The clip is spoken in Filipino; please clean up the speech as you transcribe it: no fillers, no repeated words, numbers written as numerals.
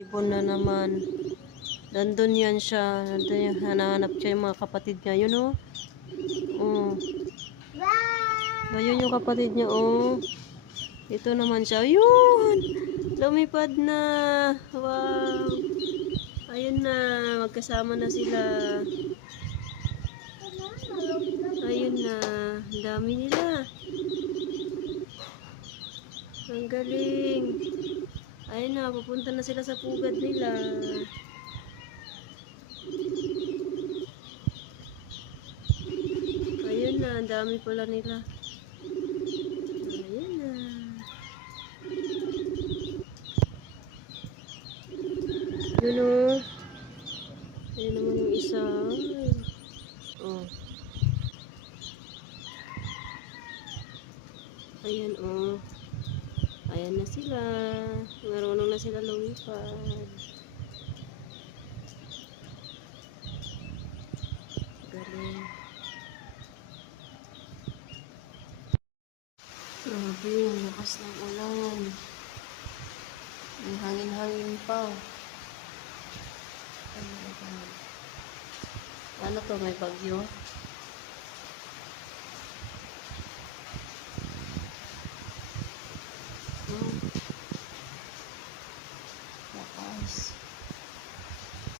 Ibon na naman. Nandun yan siya. Nandun yan. Hanahanap siya yung mga kapatid niya. Yun oh. Oh. Ayun yung kapatid niya oh. Ito naman siya. Yun! Lumipad na. Wow. Ayun na. Magkasama na sila. Ayun na. Ang dami nila. Ang galing. Ayun na. Pupunta na sila sa pugad nila. Ayun na. Ang dami pala nila. Ayun na. Yun o. Ayun naman yung isa. Oh. Ayan oh. Ayan na sila. Marunong na sila lumipad. Galing. Grabe yung lakas ng ulan. May hangin-hangin pa. Ano to, may bagyo?